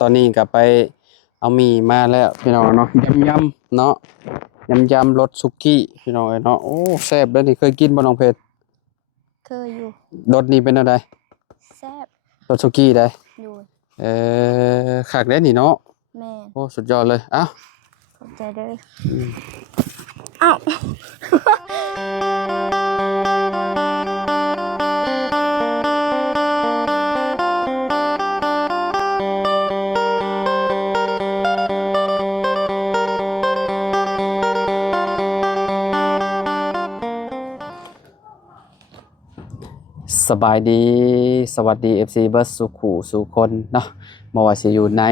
ตอนนี้ก็ไปเอาหมี่มาแล้วพี่น้องเนาะยำเนาะยำรสสุกี้พี่น้องเนาะโอ้แซ่บเลยนี่เคยกินบ่น้องเพชรเคยอยู่รสนี้เป็นอะไรแซ่บรสสุกี้ได้อยู่คักได้นี่เนาะแม่โอ้สุดยอดเลยอ้าวขอบใจเลยอ้าวสบายดีสวัสดี FC เบิร์ดสุขุสุคนเนาะบ่ว่าสิอยู่ใน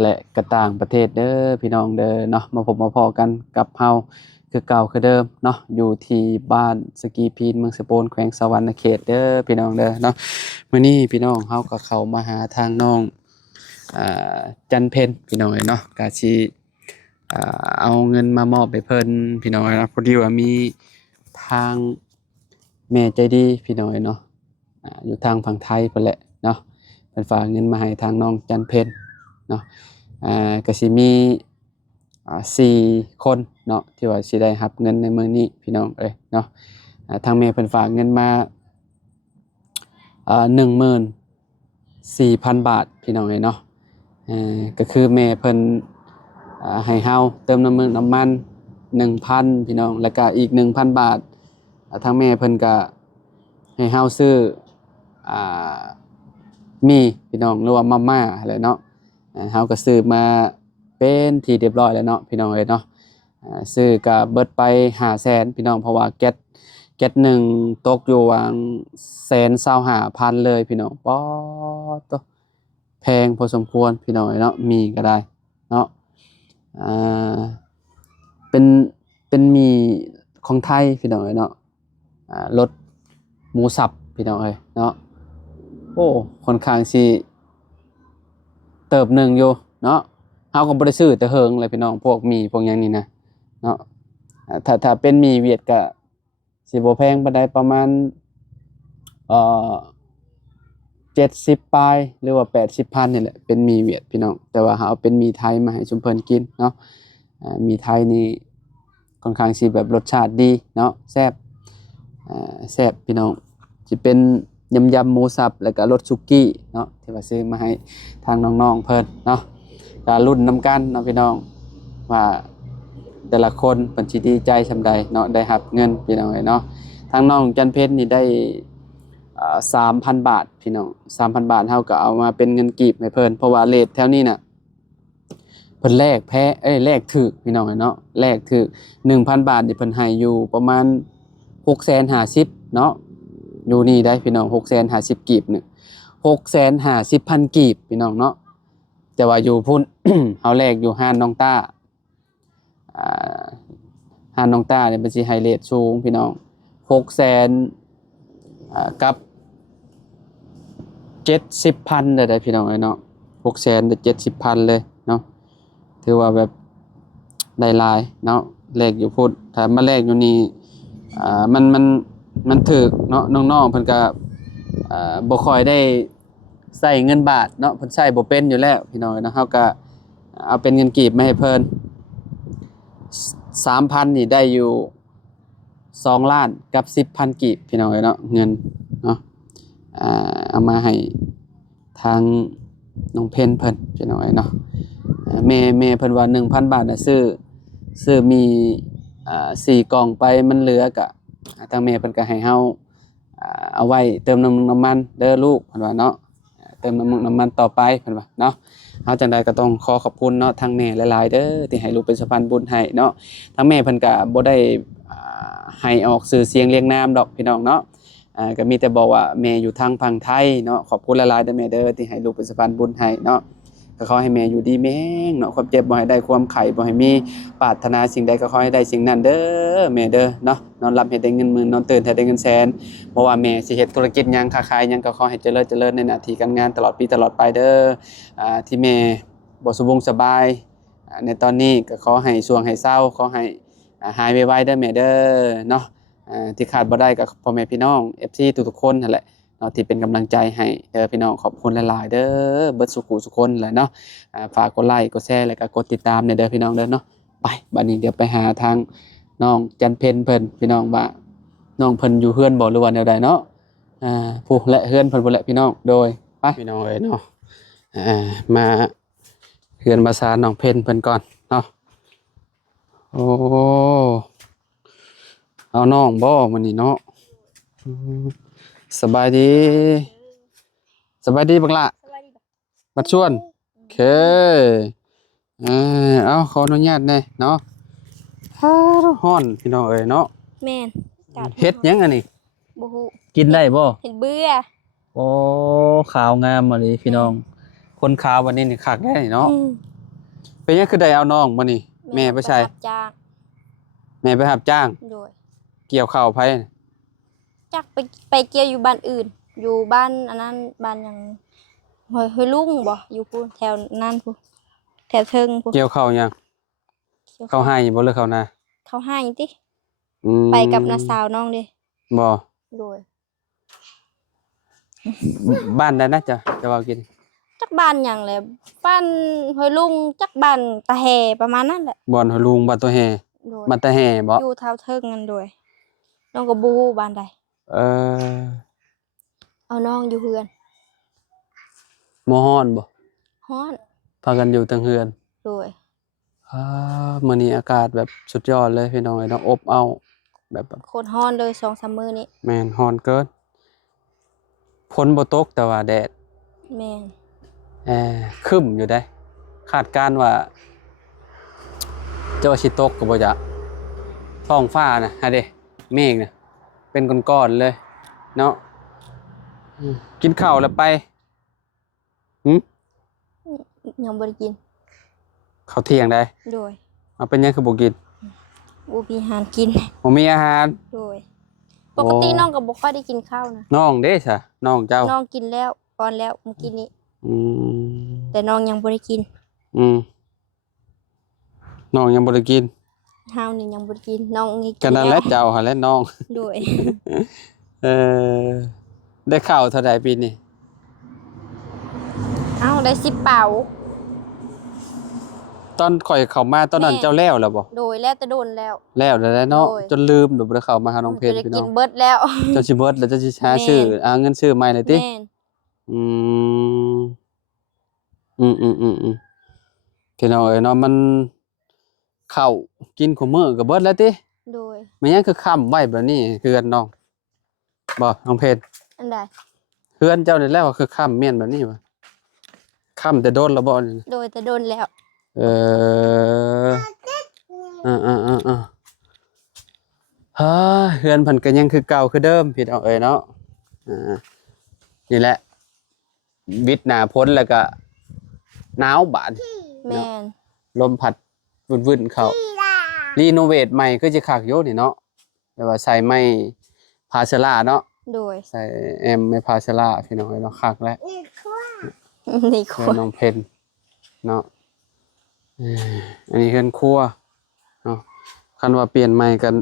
และก็ต่างประเทศเด้อพี่น้องเด้อเนาะมาพบมาพอกันกับเฮาคือเก่าคือเดิมเนาะอยู่ที่บ้านสกีพีนเมืองสะโปนแขวงสะหวรรณเขตเด้อพี่น้องเด้อเนาะมื้อนี้พี่น้องเฮาก็เข้ามาหาทางน้องอ่จันเพ็ญพี่น้องเนาะก็สิเอาเงินมามอบให้เพิ่นพี่น้องเนาะพอดีว่ามีทางแม่ใจดีพี่น้องเนาะอยู่ทางฝั่งไทยเพิ่นแหละเนาะเพิ่นฝากเงินมาให้ทางน้องจันเพ็ญเนาะก็สิมี4 คนเนาะที่ว่าสิได้รับเงินในมื้อนี้พี่น้องเอ้ยเนาะทางแม่เพิ่นฝากเงินมา14,000 บาทพี่น้องเอ้ยเนาะก็คือแม่เพิ่นให้เฮาเติมน้ำมัน 1,000 พี่น้องแล้วก็อีก 1,000 บาททางแม่เพิ่นก็ให้เฮาซื้อมีพี่น้องหรือว่ามาม่าอะไรเนาะเฮาก็ซื้อมาเป็นที่เรียบร้อยแล้วเนาะพี่น้องเอ้ยเนาะซื้อก็เบิดไป500,000พี่น้องเพราะว่าแก๊สหนึ่งตกอยู่วาง125,000เลยพี่น้องป๊อดโตแพงพอสมควรพี่น้องเอ้ยเนาะมีก็ได้เนาะเป็นมีของไทยพี่น้องเอ้ยเนาะรสหมูสับพี่น้องเอ้ยเนาะโอ้ค่อนข้างสิเติบหนึ่งอยู่เนาะเฮาก็บ่ได้ซื้อแต่เฮิงเลยพี่น้องพวกหมี่พวกหยังนี่นะเนาะถ้าเป็นหมี่เวียดก็สิบ่แพงปานใดประมาณเอ่อ70ปลายหรือว่า80,000นี่แหละเป็นหมี่เวียดพี่น้องแต่ว่าเฮาเอาเป็นหมี่ไทยมาให้ชุมเพิ่นกินเนาะหมี่ไทยนี่ค่อนข้างสิแบบรสชาติดีเนาะแซ่บพี่น้องสิเป็นยำหมูสับแล้วก็รสสุกี้เนาะที่ว่าซื้อมาให้ทางน้องๆเพิ่นเนาะก็ลุ้นนำกันเนาะพี่น้องว่าแต่ละคนเพิ่นสิดีใจส่ำใดเนาะได้รับเงินพี่น้องเนาะทางน้องจันเพ็ญนี่ได้3,000 บาทพี่น้อง 3,000 บาทเฮาก็เอามาเป็นเงินกีบให้เพิ่นเพราะว่าเรทแถวนี้น่ะเพิ่นแลกแลกถูกพี่น้องเนาะแลกถูก 1,000 บาทนี่เพิ่นให้อยู่ประมาณ650,000เนาะอยู่นี่ได้พี่น้อง650,000กีบนึง650,000กีบพี่น้องเนาะแต่ว่าอยู่พุ่น เฮาแลกอยู่ห้านน้องต้าห้านน้องต้าเนี่ยมันสิให้เรทสูงพี่น้อง600,000กับ70,000ได้พี่น้องเนาะ600,000ได้70,000เลยเนาะถือว่าแบบได้หลายเนาะแลกอยู่พุ่นถ้ามาแลกอยู่นี่มันถูกเนาะน้องๆเพิ่นก็บ่ค่อยได้ใช้เงินบาทเนาะเพิ่นใช้บ่เป็นอยู่แล้วพี่น้องเนาะเฮาก็เอาเป็นเงินกีบมาให้เพิ่น 3,000 นี่ได้อยู่2ล้านกับ 10,000 กีบพี่น้องเนาะเงินเนาะเอามาให้ทางน้องเพ็ญเพิ่นพี่น้องเนาะแม่เพิ่นว่า 1,000 บาทน่ะซื้อมี4 กล่องไปมันเหลือก็ทางแม่เพิ่นก็ให้เฮาเอาไว้เติมน้ำมันเด้อลูกเพิ่นว่าเนาะเติมน้ำมันต่อไปเพิ่นว่าเนาะเฮาจังได๋ก็ต้องขอบคุณเนาะทางแม่หลายๆเด้อที่ให้ลูกเป็นสะพานบุญให้เนาะทางแม่เพิ่นก็บ่ได้ให้ออกชื่อเสียงเรียงนามดอกพี่น้องเนาะก็มีแต่บอกว่าแม่อยู่ทางฝั่งไทยเนาะขอบคุณหลายๆเด้อแม่เด้อที่ให้ลูกเป็นสะพานบุญให้เนาะก็ขอให้แม่อยู่ดีมีแรงเนาะความเจ็บบ่ให้ได้ความไข้บ่ให้มีปรารถนาสิ่งใดก็ขอให้ได้สิ่งนั้นเด้อแม่เด้อเนาะนอนหลับให้ได้เงินหมื่นนอนตื่นให้ได้เงินแสนบ่ว่าแม่สิเฮ็ดธุรกิจหยังค้าขายหยังก็ขอให้เจริญในหน้าที่การงานตลอดปีตลอดไปเด้อที่แม่บ่สบายในตอนนี้ก็ขอให้สวงให้เศร้าขอให้หายไวๆเด้อแม่เด้อเนาะที่ขาดบ่ได้ก็พ่อแม่พี่น้อง FC ทุกๆคนนั่นแหละ เนาะที่เป็นกำลังใจให้เด้อพี่น้องขอบคุณหลายๆเด้อเบิดสุขุสุคนแหละเนาะฝากกดไลค์กดแชร์แล้วก็กดติดตามเนี่ยเด้อพี่น้องเด้อเนาะไปบัดนี้เดี๋ยวไปหาทางน้องจันเพ็ญเพิ่นพี่น้องว่าน้องเพิ่นอยู่เฮือนบ่หรือว่าแนวใดเนาะผู้และเฮือนเพิ่นบ่แหละพี่น้องโดยไปพี่น้องเอ้ยเนาะมาเฮือนมาซานน้องเพ็ญเพิ่นก่อนเนาะโอ้เอาน้องบ่มื้อนี้เนาะสบายดีสบายดีบักละ สวัสดี มาชวนโอเคเอาขออนุญาตหน่อยเนาะฮ้อนพี่น้องเอ้ยเนาะ แม่น เฮ็ดหยังอันนี้ บ่ฮู้ กินได้บ่ เห็นเบื่อ โอ้ขาวงามมาเลยพี่น้อง คนขาววันนี้นี่คักได้เนาะเป็นหยังคือได้เอาน้องมานี่แม่ไปใช้ รับจ้าง แม่ไปรับจ้าง โดย เกี่ยวข้าวไผ จักไปเกี่ยวอยู่บ้านอื่น อยู่บ้านอันนั้นบ้านหยังห้วยลุงบ่อยู่พู้นแถวนั้นพู้นแถวเทิงพู้น เกี่ยวข้าวหยังข้าวให้บ่หรือข้าวนา เขาให้ติ อืม ไปกับน้าสาวน้องเด้ บ่ โดย บ้านใดนะจะว่ากิน จักบ้านหยังแหละบ้านห้วยลุงจักบ้านตาแหประมาณนั้นแหละ บ่อนหอยลุงบ้านตัวแห่ โดย บ้านตะแห่บ่ อยู่แถวเทิงนั่นโดยน้องก็บ่ฮู้บ้านใด เออ เอาน้องอยู่เฮือน หม้อฮ้อนบ่ ฮ้อน พากันอยู่ทางเฮือน โดย มื้อนี้อากาศแบบสุดยอดเลยพี่น้องเอ้ยเนาะอบอ้าวแบบ โคตรฮ้อนเลย 2-3 มื้อนี้ แม่นร้อนเกินฝนบ่ตกแต่ว่าแดด แม่น ครึ้มอยู่ได้คาดการณ์ว่าจะว่าสิตกก็บ่จะท้องฟ้าน่ะฮะเด้เมฆน่ะเป็นก้อนๆเลยเนาะกินข้าวแล้วไปหึ ยังบ่ได้กิน ข้าวเที่ยงได้ โดย เอาเป็นหยังคือบ่กิน บ่มีอาหารกิน บ่มีอาหาร โดย ปกติน้องก็บ่ค่อยได้กินข้าวนะ น้องเด้ซะน้องเจ้า น้องกินแล้วก่อนแล้วเมื่อกี้นี้ อืม แต่น้องยังบ่ได้กิน อืมน้องยังบ่ได้กิน เฮานี่ยังบ่ได้กิน น้องนี่กิ กันนั่นแห แล้ ละ ว เจ้าหั่นแหละน้อง โดย เออได้ข้าวเท่าใดปีนี้ เอ้าได้10เป๋า ตอนข่อยเข้ามาตอนนั้น แม่ เจ้าแล้วบ่ โดยแล้วแต่โดนแล้ว แล้วเนาะ โดย จนลืมบ่ได้เข้ามาหาน้องเพชร จะได้ พี่ กิ น้อน ง เบิดแล้ว เจ้าสิเบิดแล้วเจ้าสิหา แม่ ซื้อเงินซื้อใหม่เลยติ แม่น อืมพี่น้องเอ้ยเนาะมันข้าวกินของมื้อก็เบิดแล้วติ โดย มันยังคือค้ำไว้แบบนี้เฮือนน้องบ่น้องเพชร อันใด เฮือนเจ้านี่แหล้วคือค้ำแม่นแบบนี้บ่ค้ำแต่โดนแล้วบ่นี่ โดยแต่โดนแล้ว เออเฮ้ยเฮือนเพิ่นก็ยังคือเก่าคือเดิมพี่น้องเอ้ยเนาะนี่แหละวิทย์หน้าพ้นแล้วก็หนาวบาด แม่น ลมพัดวุ่นๆเข้ารีโนเวทใหม่คือสิคักอยู่นี่เนาะแต่ว่าใส่ไม้พาเชล่าเนาะ โดย ใส่แอมไม้พาเชล่าพี่น้องเอ้ยเนาะคักแล้ว นี่ค เฮือน น น้องเพนเนาะอันนี้เฮือนครัวเนาะคันว่าเปลี่ยนใหม่กัน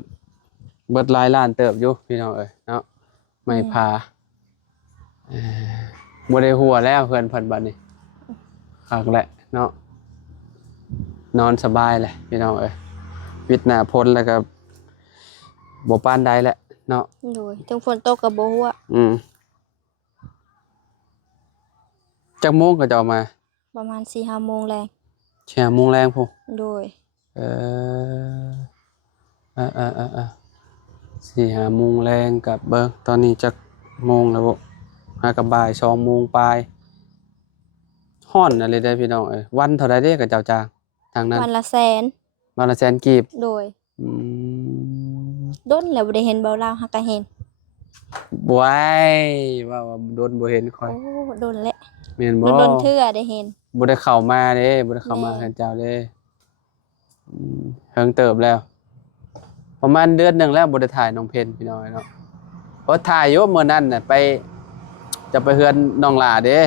เบิดหลายล้านเติบอยู่พี่น้องเอ้ยเนาะไม้พาบ่ได้หัวแล้วเฮือนเพิ่นบัดนี้คักแหละเนาะนอนสบายเลยพี่น้องเอ้ยวิทย์หน้าพ้นแล้วก็บ่ปานใดแหละเนาะ โดยถึงฝนตกก็บ่ฮู้ว่า จักโมงก็จะเอามา ประมาณ 4-5 โมงแรง แช่โมงแรงพุ่น โดย เอ4-5 โมงแรงกับเบิ่งตอนนี้จักโมงแล้วบ่หากับบ่าย2 โมงปลายฮ้อนอะไรได้พี่น้องเอ้ยวันเท่าใดเด้กับเจ้าจ้างทางนั้น วันละแสน วันละแสนกีบ โดย อืม โดนแล้วบ่ได้เห็นเบาลาวฮักก็เห็น บวยว่าโดนบ่เห็นค่อย โอ้โดนแล้ว แม่นบ่ โดนเทื่อได้เห็น บ่ได้เข้ามาเด้บ่ได้เข้ามา แม่ เฮือนเจ้าเด้เฮิงเติบแล้ว ประมาณเดือนหนึงแล้วบ่ได้ถ่ายน้องเพนพี่น้องเนาะเพราะถ่ายอยู่มื้อนั้นน่ะไปจะไปเฮือนน้องหลาเด้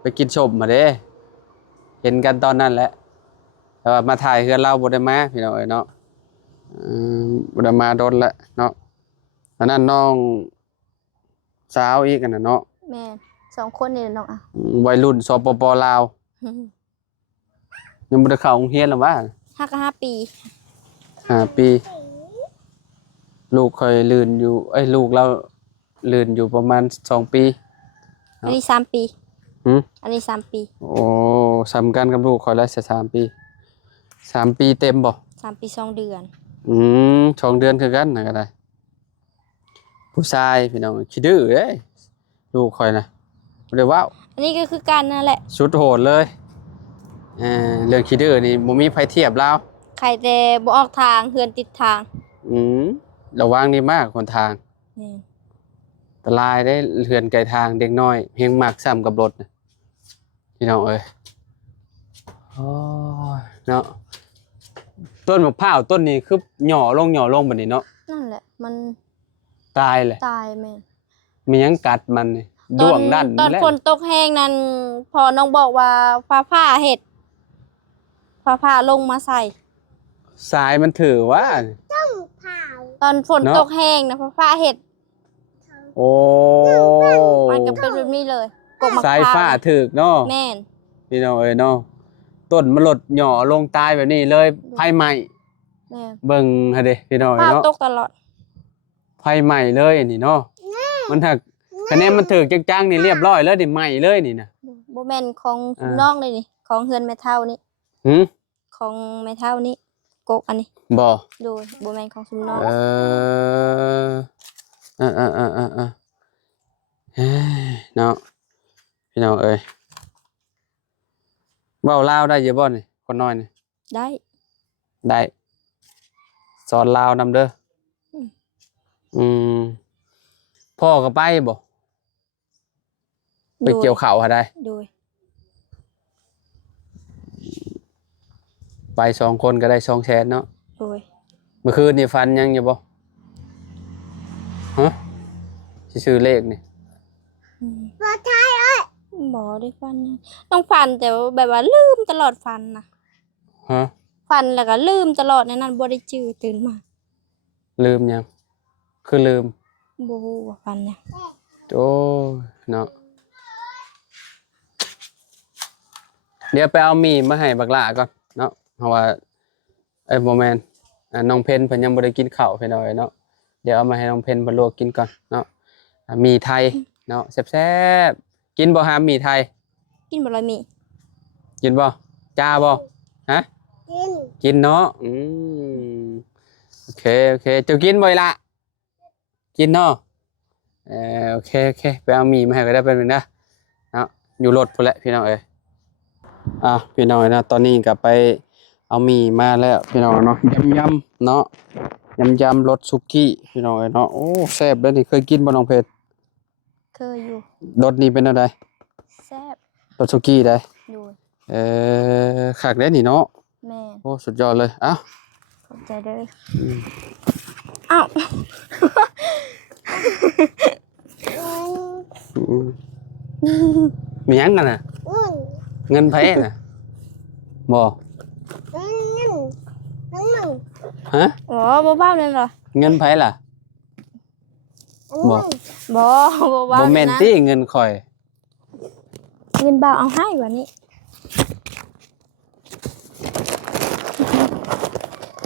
ไปกินชมมาเด้เห็นกันตอนนั้นแหละแต่ว่ามาถ่ายเฮือนเราบ่ได้มาพี่น้องเนาะบ่ได้มาโดนแล้วเนาะอันนั้นน้อง สาวอีกอันน่ะเนาะ แม่น2คนนี่แหละน้องอ่ะ วัยรุ่นสปปลาวยังบ่ได้เข้าโรงเรียนหรอวะ 5 ปี 5 ปี ลูกเคยลื่นอยู่ลูกเราลื่นอยู่ประมาณ2 ปี อันนี้3 ปีอันนี้3 ปี โอ้สำคัญกับลูกคอยละ3 ปี 3 ปีเต็มบ่ 3 ปี 2 เดือน 2 เดือนคือกันนะก็ได้ผู้ชายพี่น้องขี้ดื้อเด้ลูกคอยนะบ่ได้ว้าว อันนี้ก็คือการนั่นแหละ สุดโหดเลยเรื่องขี้ดื้อนี่บ่มีไผเทียบแล้ว ใครแต่บ่ออกทางเฮือนติดทาง ระวังดีมากคนทาง นี่ อันตรายได้เฮือนไกลทางเด็กน้อยเฮงมากซ้ำกับรถนะพี่น้องเอ้ยโอ้ยเนาะต้นมะพร้าวต้นนี้คือหย่อลงแบบนี้เนาะ นั่นแหละ มัน ตายเลย ตายแม่น มีหยังกัดมันนี่ด้วงดัน ตอน แหละ ฝนตกแห้งนั้นพอน้องบอกว่าฟ้าผ่าเห็ดฟ้าผ่าลงมาใส่ สายมันถือว่า ตอนฝนตกแห้งนะฟ้าผ่าเห็ด โอ้ มันก็เป็นแบบนี้เลยกบมะพ สาย ร้าว ฟ้าถือกเนาะ แม่น พี่น้องเอ้ยเนาะต้นมันหลดหย่อลงตายแบบนี้เลยไฟไหม้ แม่น เบิ่งหะเด้พี่น้องเอ้ ฟ้าย เนาะ ตกตลอด ไฟไหม้เลยนี่เนาะมันถ้าคะแนนมันถือกจังๆนี่เรียบร้อยแล้วนี่ไหม้เลยนี่นะ บ่แม่นของนอกเลยนี่ของเฮือนแม่เฒ่านี่ หืม ของแม่เฒ่านี่กกอันนี้ บ่ โดยบ่แม่นของซุมนอก เฮ้ยเนาะพี่น้องเอ้ยเว้าลาวได้อยู่บ่นี่คนน้อยนี่ ได้ ได้สอนลาวนำเด้ออืมพ่อก็ไปบ่ไปเกี่ยวข้าวหาได้ โดย ไป2 คนก็ได้2 แสนเนาะ โดย เมื่อคืนนี่ฟันยังอยู่บ่ฮะสิซื้อเลขนี่ บ่ทายเอ้ยบ่ได้ฟันนะต้องฟันแต่ว่าแบบว่าลืมตลอดฟันนะ ฮะ ฟันแล้วก็ลืมตลอดในนั้นบ่ได้จื้อตื่นมา ลืมยังคือลืม บ่ฮู้ว่าฟันเนี่ย โอ้เนาะเดี๋ยวไปเอามีมาให้บักหล่าก่อนเนาะเพราะว่าบ่แม่นน้องเพนเพิ่นยังบ่ได้กินข้าวเพิ่นเอาไว้เนาะเดี๋ยวเอามาให้น้องเพนเพิ่นลวกกินก่อนเนาะมีไทยเนาะแซ่บๆกินบ่หามมีไทย กินบ่ลอยมี กินบ่จ้าบ่ฮะกินเนาะโอเคเจ้ากินบ่อยละกินเนาะโอเคไปเอามีมาให้ก็ได้เป็นนะเนาะอยู่รถพุ่นแหละพี่น้องเอ้ยพี่น้องนะตอนนี้ก็ไปเอามีมาแล้วพี่น้องเนาะยำเนาะยำรสสุกี้พี่น้องเอ้ยเนาะโอ้แซ่บเด้อนี่เคยกินบ่น้องเพชร เคยอยู่ รสนี้เป็นอะไร แซ่บ รสสุกี้ได้ โดย คักได้นี่เนาะ แม่น โอ้สุดยอดเลยเอ้า ขอบใจเด้ออ้าว มีหยังกันน่ะเงินไผน่ะบ่ฮะ อ๋อบ่เว้านั่นเหรอ เงินไผล่ะบ่ บ่เว้า บ่แม่นติเงินข่อย เงินบ่าวเอาให้กว่านี้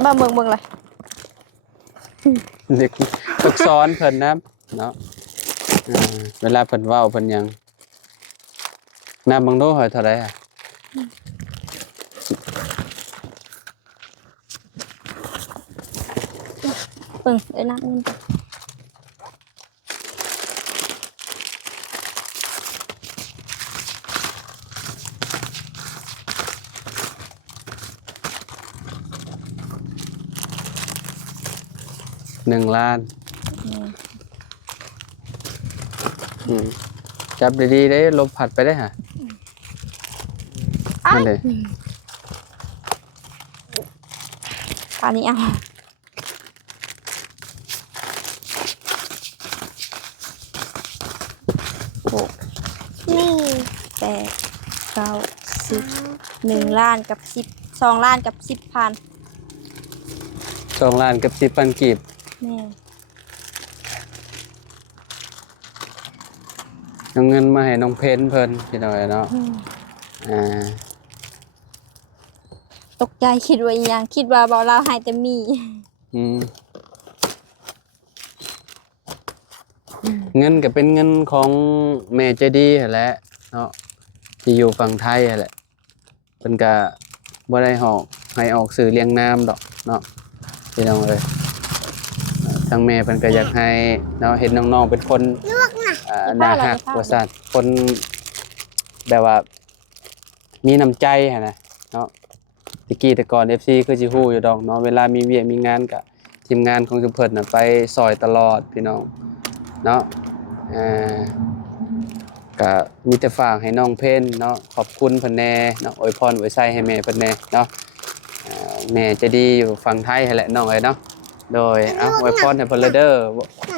บ่เบิ่งเลย เด็กฝึกสอนเพิ่นนะเนาะเวลาเพิ่นเว้าเพิ่นหยังนับเบิ่งดูเท่าใดอ่ะ เบิ่งได้นับเงิน 1 ล้านจับดีๆได้ลมพัดไปได้ฮะนั่นเด้ ปานนี้เอานี่8 9 10 1 ล้านกับ10 2 ล้านกับ 10,000 2 ล้านกับ 10,000 กีบ แม่ เอาเงินมาให้น้องเพนเพิ่นพี่น้องเนาะอ่า ตกใจคิดว่าอีหยังคิดว่าบ่เราให้แต่มี อืมเงินก็เป็นเงินของแม่ใจดีหั่นแหละเนาะที่อยู่ฝั่งไทยหั่นแหละเพิ่นก็บ่ได้ให้ออกสื่อเรียงนามดอกเนาะพี่น้องเอ้ยทางแม่เพิ่นก็อยากให้เนาะเห็นน้องๆเป็นคนน่ารักว่าซั่นคนแบบว่ามีน้ำใจหั่นน่ะเนาะตะกี้แต่ก่อน FC คือสิฮู้อยู่ดอกเนาะเวลามีเวียกมีงานก็ทีมงานของชุมเพิ่นน่ะไปซอยตลอดพี่น้องเนาะอ่าก็มีแต่ฝากให้น้องเพิ่นเนาะขอบคุณเพิ่นแน่เนาะอวยพรอวยไสให้แม่เพิ่นแน่เนาะแม่ใจะดีอยู่ฝั่งไทยหั่นแหละน้องเอ้ยเนาะโดยอวยพรให้เพิ่นเลยเด้อ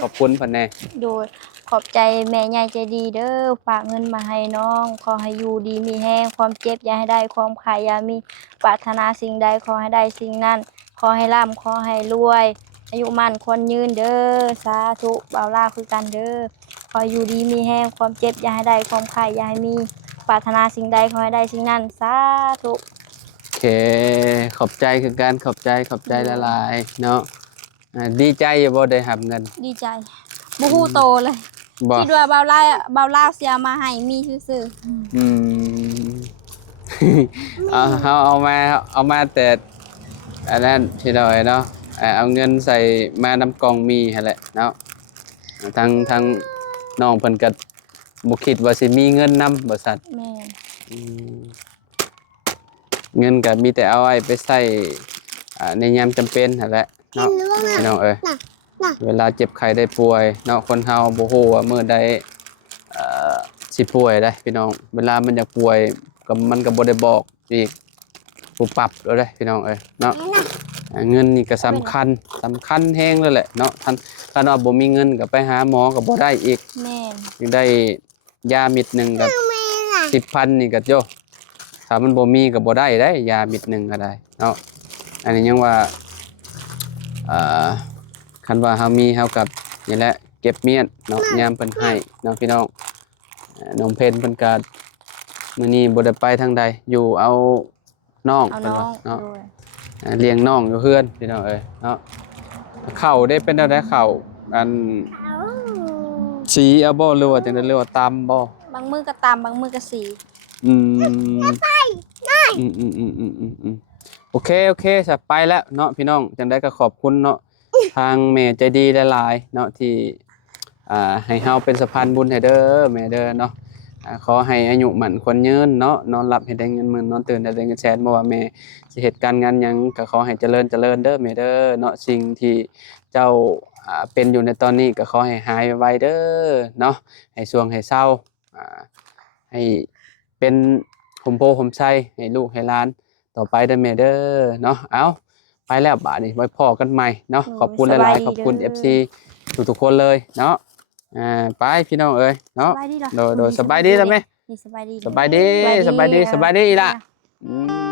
ขอบคุณเพิ่นแน่ โดยขอบใจแม่ใหญ่ใจดีเด้อฝากเงินมาให้น้องขอให้อยู่ดีมีแห้งความเจ็บอย่าให้ได้ความขายอย่ามีปรารถนาสิ่งใดขอให้ได้สิ่งนั้นขอให้ร่ำขอให้รวยอายุมั่นควรยืนเด้อสาธุบ่าวลาวคือกันเด้อขออยู่ดีมีแห้งความเจ็บอย่าให้ได้ความขายอย่าให้มีปรารถนาสิ่งใดขอให้ได้สิ่งนั้นสาธุ โอเคขอบใจคือการขอบใจละลายๆเนาะดีใจอยู่บ่ได้รับเงิน ดีใจบ่ฮู้โตเลย บ่ คิดว่าบ่าวลาวสิเอามาให้มีซื่อ อืม เอามาแต่อันนั้นพี่น้อยเนาะเอาเงินใส่มานำกล่องมีหั่นแหละเนาะทางน้องเพิ่นก็บ่คิดว่าสิมีเงินนำบ่ซั่น ๆแม่น อืมเงินก็มีแต่เอาไว้ไปใช้ในยามจำเป็นหั่นแหละเนาะพี่น้องเอ้ยเวลาเจ็บไข้ได้ป่วยเนาะคนเฮาบ่ฮู้ว่ามื้อใดเอ่อสิป่วยได้พี่น้องเวลามันอยากป่วยก็มันก็บ่ได้บอกอีกปุ๊บปับแล้วเด้พี่น้องเอ้ยเนาะเงินนี่ก็สำคัญแฮงเลยแหละเนาะถ้าว่าบ่มีเงินก็ไปหาหมอก็บ่ได้อีก แม่น ยังได้ยาเม็ดหนึงก็10,000นี่ก็โยถ้ามันบ่มีก็บ่ได้ได้ยาเม็ดหนึงก็ได้เนาะอันนี้ยังว่าคันว่าเฮามีเฮากับนี่แหละเก็บเมียนเนาะยามเพิ่นให้เนาะพี่น้องน้องเพนเพิ่นก็มื้อนี้บ่ได้ไปทางใดอยู่เอาน้อง เอา เพิ่น น้อ ว่าง เนาะ ด้วย เลี้ยงน้องอยู่เฮือนพี่น้องเอ้ยเนาะข้าวได้เป็นแนวใดข้าวอันสีเอาบ่หรือว่าจังได๋หรือว่าตำบ่ บางมื้อก็ตามบางมื้อก็สี อืมโอเคจะไปแล้วเนาะพี่น้องจังได้ก็ขอบคุณเนาะ ทางแม่ใจดีหลายๆเนาะที่ให้เฮาเป็นสะพานบุญให้เด้อแม่เด้อเนาะขอให้อายุมั่นขวัญยืนเนาะนอนหลับให้ได้เงินหมื่นนอนตื่นให้ได้เงินแสนบ่ว่าแม่สิเหตุการณ์งานหยังก็ขอให้เจริญเด้อแม่เด้อเนาะสิ่งที่เจ้าเป็นอยู่ในตอนนี้ก็ขอให้หายไวๆเด้อเนาะให้สวงให้เศร้าให้เป็นผมโพผมไส้ให้ลูกให้หลานต่อไปเด้อแม่เด้อเนาะเอาไปแล้วบาดนี้ไว้พอกันใหม่เนาะขอบคุณหลายๆขอบคุณ FC ทุกๆคนเลยเนาะไปพี่น้องเอ้ยเนาะ สบายดีเหรอ โดยสบายดีแล้วไหม นี่สบายดี สบายดีอีละอืม